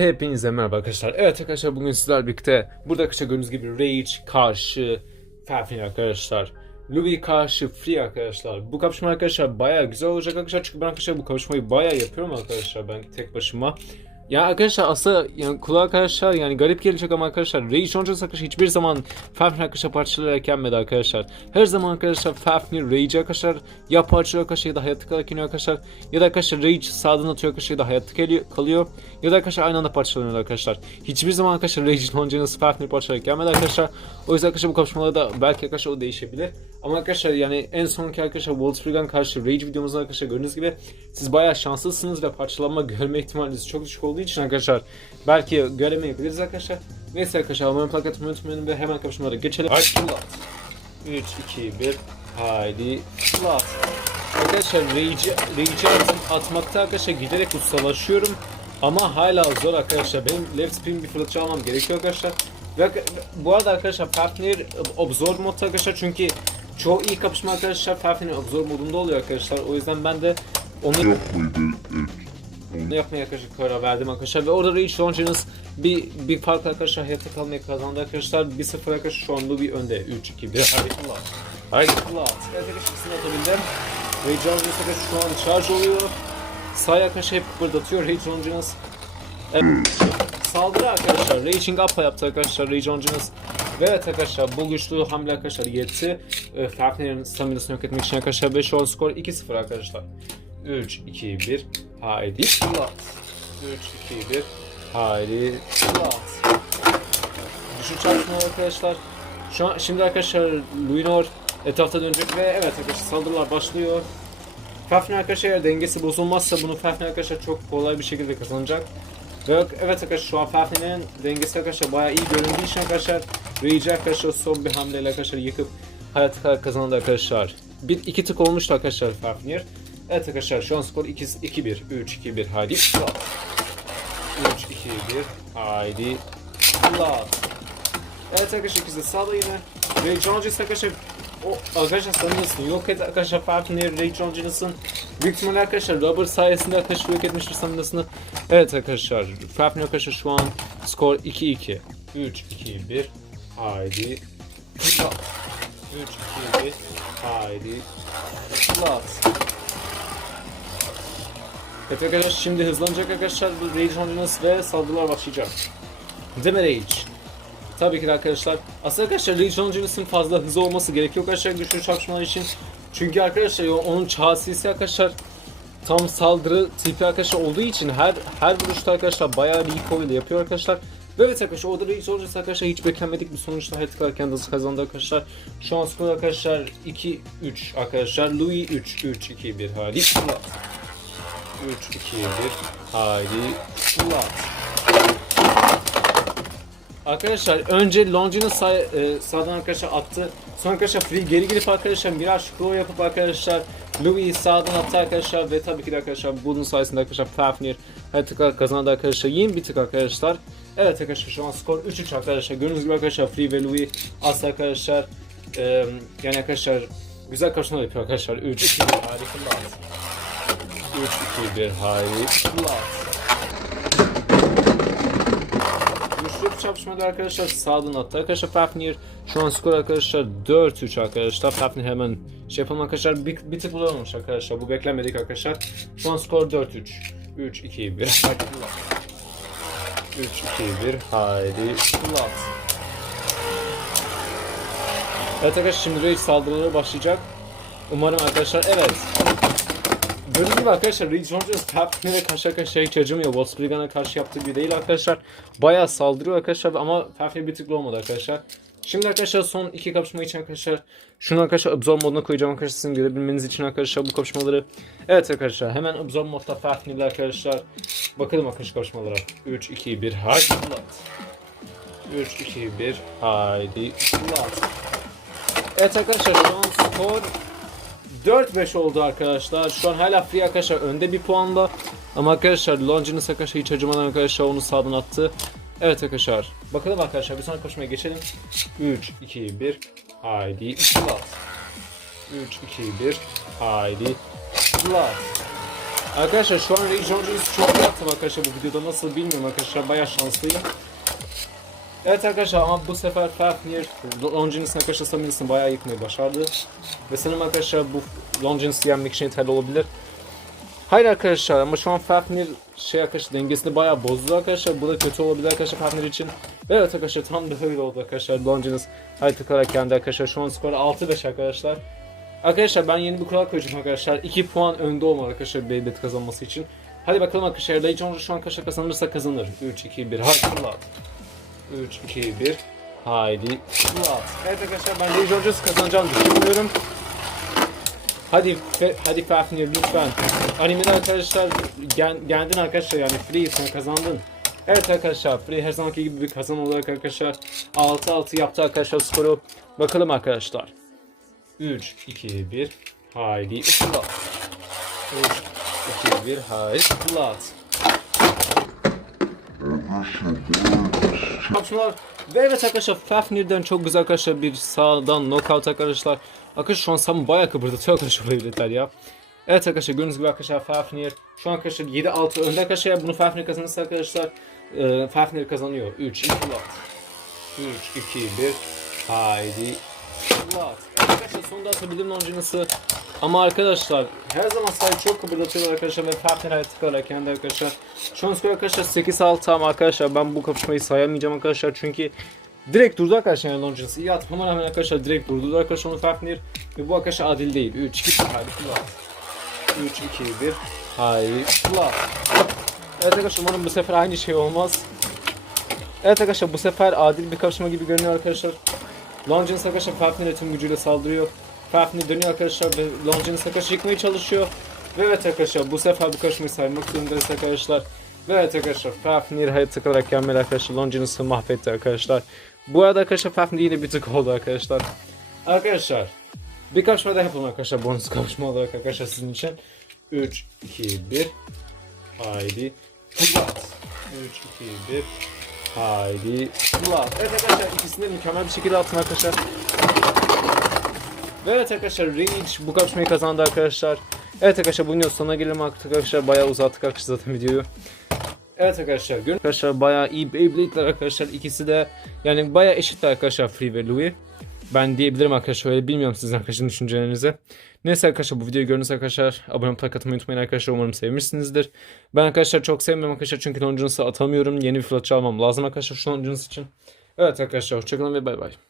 Hepinize merhaba arkadaşlar. Evet arkadaşlar bugün sizlerle birlikte burada arkadaşlar gördüğünüz gibi Rage karşı Fafin arkadaşlar. Louis karşı Free arkadaşlar. Bu kapışma arkadaşlar baya güzel olacak arkadaşlar. Çünkü ben arkadaşlar bu kapışmayı baya yapıyorum arkadaşlar ben tek başıma. Ya arkadaşlar aslında yani kulağa arkadaşlar yani garip gelecek ama arkadaşlar Rage Jones arkadaşlar hiçbir zaman Fafnir arkadaşlar parçalayarak yenmedi arkadaşlar. Her zaman arkadaşlar Fafnir Rage arkadaşlar ya parçalıyor arkadaşlar ya da hayatta iniyor arkadaşlar. Ya da arkadaşlar Rage sağdan atıyor arkadaşlar ya da hayatta kalıyor- kalıyor. Ya da arkadaşlar aynı anda parçalanıyor arkadaşlar. Hiçbir zaman arkadaşlar Rage Longinus Fafnir parçalayarak gelmedi arkadaşlar. O yüzden arkadaşlar bu kapışmalarda belki arkadaşlar o değişebilir. Ama arkadaşlar yani en sonki arkadaşlar Wolfsburg'dan karşı Rage videomuzda arkadaşlar gördüğünüz gibi siz bayağı şanslısınız ve parçalanma görme ihtimaliniz çok düşük olduğu için arkadaşlar belki göremeyebiliriz arkadaşlar. Neyse arkadaşlar abone olmayı like atmayı unutmayın ve hemen kapışmalara geçelim. Arşilat. 3, 2, 1. Haydi. Flat. Arkadaşlar Rage'i atmakta arkadaşlar giderek ustalaşıyorum. Ama hala zor arkadaşlar. Benim left spin bir fırlatçı almam gerekiyor arkadaşlar. Ve bu arada arkadaşlar Fafnir Obzor modda arkadaşlar çünkü çoğu iyi kapışma arkadaşlar Fafnir Obzor modunda oluyor arkadaşlar. O yüzden ben de onu yapmayı da ne yapmaya arkadaşlar karar verdim arkadaşlar. Ve orada Rage Longinus bir bir fark arkadaşlar hayatta kalmayı kazandı arkadaşlar. 1-0 arkadaşlar şu an Louis önde. 3 2 1 Harry Flat Harry Flat evet arkadaşlar ikisini atabildim Rage Longinus arkadaşlar şu an charge oluyor. Sağ arkadaşlar hep kıpırdatıyor Rage Longinus evet. saldırı arkadaşlar. Raging Up yaptı arkadaşlar Rage Longinus ve evet arkadaşlar bu güçlü hamle arkadaşlar yetti e, Fafnir'in staminasını yok etmek için arkadaşlar ve şu an skor 2-0 arkadaşlar. 3, 2, 1, haydi flat. 3, 2, 1, haydi flat. Düşün çarpma arkadaşlar. Şu an, şimdi arkadaşlar Luinor etrafta dönecek ve evet arkadaşlar saldırılar başlıyor. Fafnir arkadaşlar eğer dengesi bozulmazsa bunu Fafnir arkadaşlar çok kolay bir şekilde kazanacak. Ve evet arkadaşlar şu an Fafnir'in dengesi arkadaşlar bayağı iyi göründüğü için arkadaşlar Rage arkadaşlar son bir hamleyle arkadaşlar yıkıp hayatı kazandı arkadaşlar. Bir iki tık olmuştu arkadaşlar Fafnir. Evet arkadaşlar şu an skor 2-1. 3-2-1 haydi. Flat. 3-2-1 haydi. Flat. Evet arkadaşlar ikisi de sağda yine. Ray Jones'un arkadaşlar o arkadaşlar sanıyorsun yok et arkadaşlar Fafnir Ray Jones'un büyük ihtimalle arkadaşlar Rubber sayesinde arkadaşlar yok etmiştir sanıyorsun. Evet arkadaşlar Fafnir arkadaşlar şu an skor 2-2. 3-2-1 haydi. Flat. 3-2-1 haydi. Flat. Evet arkadaşlar şimdi hızlanacak arkadaşlar bu Rage Honduras ve saldırılar başlayacak. Değil mi Rage? Tabii ki de arkadaşlar. Aslında arkadaşlar Rage Honduras'ın fazla hızlı olması gerekiyor arkadaşlar güçlü çarpışmalar için. Çünkü arkadaşlar onun chassis arkadaşlar tam saldırı tipi arkadaşlar olduğu için her her vuruşta arkadaşlar bayağı recoil ile yapıyor arkadaşlar. Ve evet arkadaşlar orada Rage Honduras arkadaşlar hiç beklenmedik bir sonuçla hayat kalırken hızlı kazandı arkadaşlar. Şu an skor arkadaşlar 2-3 arkadaşlar. Louis 3 3-2-1 hadi. 3, 2, 1. Haydi. Flat. Arkadaşlar önce Longino sağ, e, sağdan arkadaşlar attı. Sonra arkadaşlar free geri gelip arkadaşlar Mirage Crow yapıp arkadaşlar Louis sağdan attı arkadaşlar ve tabii ki de arkadaşlar bunun sayesinde arkadaşlar Fafnir her tık kazandı arkadaşlar. Yeni bir tık arkadaşlar. Evet arkadaşlar şu an skor 3-3 arkadaşlar. Gördüğünüz gibi arkadaşlar Free ve Louis asla arkadaşlar e, yani arkadaşlar güzel karşılama yapıyor arkadaşlar. 3 2 harika lazım. 3, 2, 1, haydi. Flat. Güçlü bir çarpışmada arkadaşlar sağdan attı. Arkadaşlar Fafnir şu an skor arkadaşlar 4-3 arkadaşlar. Fafnir hemen şey yapalım arkadaşlar. Bir, bir tık bulamamış arkadaşlar. Bu beklenmedik arkadaşlar. Şu an skor 4-3. 3, 2, 1, haydi. Flat. 3, 2, 1, haydi. Flat. Evet arkadaşlar şimdi Rage saldırıları başlayacak. Umarım arkadaşlar evet. Gördüğünüz gibi arkadaşlar Rage Jones Fafnir'e karşı karşıya hiç acımıyor. Wolfsbriggan'a karşı yaptığı gibi değil arkadaşlar. Bayağı saldırıyor arkadaşlar ama Fafnir bir tıklı olmadı arkadaşlar. Şimdi arkadaşlar son iki kapışma için arkadaşlar şunu arkadaşlar Absorb moduna koyacağım arkadaşlar sizin görebilmeniz için arkadaşlar bu kapışmaları. Evet arkadaşlar hemen Absorb modda Fafnir'le arkadaşlar bakalım arkadaşlar kapışmalara. 3, 2, 1 haydi flat. 3, 2, 1 haydi flat. Evet arkadaşlar şu an skor 4-5 oldu arkadaşlar. Şu an hala Free arkadaşlar önde bir puanla. Ama arkadaşlar Longinus arkadaşlar hiç acımadan arkadaşlar onu sağdan attı. Evet arkadaşlar. Bakalım arkadaşlar bir sonraki koşmaya geçelim. 3, 2, 1. Haydi. Flat. 3, 2, 1. Haydi. Flat. Arkadaşlar şu an Longinus'u çok yaptım arkadaşlar bu videoda nasıl bilmiyorum arkadaşlar bayağı şanslıyım. Evet arkadaşlar ama bu sefer Fafnir Longinus'un arkadaşlar Saminis'ini bayağı yıkmayı başardı. Ve sanırım arkadaşlar bu Longinus'u yenmek için yeterli olabilir. Hayır arkadaşlar ama şu an Fafnir şey arkadaşlar dengesini bayağı bozdu arkadaşlar. Bu da kötü olabilir arkadaşlar Fafnir için. Evet arkadaşlar tam da öyle oldu arkadaşlar. Longinus harita olarak yendi arkadaşlar. Şu an skor 6-5 arkadaşlar. Arkadaşlar ben yeni bir kural koyacağım arkadaşlar. 2 puan önde olmalı arkadaşlar Beyblade kazanması için. Hadi bakalım arkadaşlar. Legend şu an arkadaşlar kazanırsa kazanır. 3, 2, 1. Hadi fırlat. 3, 2, 1. Haydi. Evet arkadaşlar ben Legend kazanacağını düşünmüyorum. Hadi fe, hadi Fafnir lütfen. Animede arkadaşlar gen, geldin arkadaşlar yani free sen kazandın. Evet arkadaşlar free her zamanki gibi bir kazan olarak arkadaşlar 6-6 yaptı arkadaşlar skoru. Bakalım arkadaşlar. 3 2 1 haydi fırlat. 3 2 1 haydi fırlat. Kapşınlar ve evet arkadaşlar Fafnir'den çok güzel arkadaşlar bir sağdan knockout arkadaşlar. Arkadaşlar şu an Sam bayağı kıpırdatıyor arkadaşlar bu evlilikler ya. Evet arkadaşlar gördüğünüz gibi arkadaşlar Fafnir şu an arkadaşlar 7-6 önde arkadaşlar bunu Fafnir kazanırsa arkadaşlar e, Fafnir kazanıyor. 3 2 lat. 3 2 1 haydi lat. Arkadaşlar sonunda atabilirim Longinus'ı. Ama arkadaşlar her zaman sayı çok kıpırdatıyorlar arkadaşlar ve Fafnir hayatı olarak kendi arkadaşlar. Skor arkadaşlar 8-6 ama arkadaşlar ben bu kapışmayı sayamayacağım arkadaşlar çünkü Direkt durdu arkadaşlar yani Longinus. İyi atmama rağmen arkadaşlar direkt durdu arkadaşlar onu Fafnir. Ve bu arkadaşlar adil değil. 3 2 1 haydi kullan. 3 2 1 haydi kullan. Evet arkadaşlar umarım bu sefer aynı şey olmaz. Evet arkadaşlar bu sefer adil bir kapışma gibi görünüyor arkadaşlar. Longinus arkadaşlar Fafnir'e tüm gücüyle saldırıyor. Fafnir dönüyor arkadaşlar ve Longinus arkadaşlar yıkmaya çalışıyor. Ve evet arkadaşlar bu sefer bu kapışmayı saymak zorundayız arkadaşlar. Ve evet arkadaşlar Fafnir hayat olarak gelmeli arkadaşlar Longinus'u mahvetti arkadaşlar. Bu arada arkadaşlar Fafnir yine bir tık oldu arkadaşlar. Arkadaşlar bir kapışma daha yapalım arkadaşlar bonus kapışma olarak arkadaşlar sizin için. 3, 2, 1 Haydi Fırlat 3, 2, 1 Haydi Fırlat Evet arkadaşlar ikisini de mükemmel bir şekilde attım arkadaşlar. Ve evet arkadaşlar Rage bu kapışmayı kazandı arkadaşlar. Evet arkadaşlar bu videonun sonuna gelelim arkadaşlar. Bayağı uzattık arkadaşlar zaten videoyu. Evet arkadaşlar görün arkadaşlar bayağı iyi Beyblade'ler arkadaşlar ikisi de yani bayağı eşitler arkadaşlar Free ve Louis. Ben diyebilirim arkadaşlar öyle bilmiyorum sizin arkadaşlar düşüncelerinizi. Neyse arkadaşlar bu videoyu gördüğünüz arkadaşlar abone like atmayı unutmayın arkadaşlar umarım sevmişsinizdir. Ben arkadaşlar çok sevmiyorum arkadaşlar çünkü Longinus'u atamıyorum. Yeni bir flat almam lazım arkadaşlar şu Longinus için. Evet arkadaşlar hoşçakalın ve bay bay.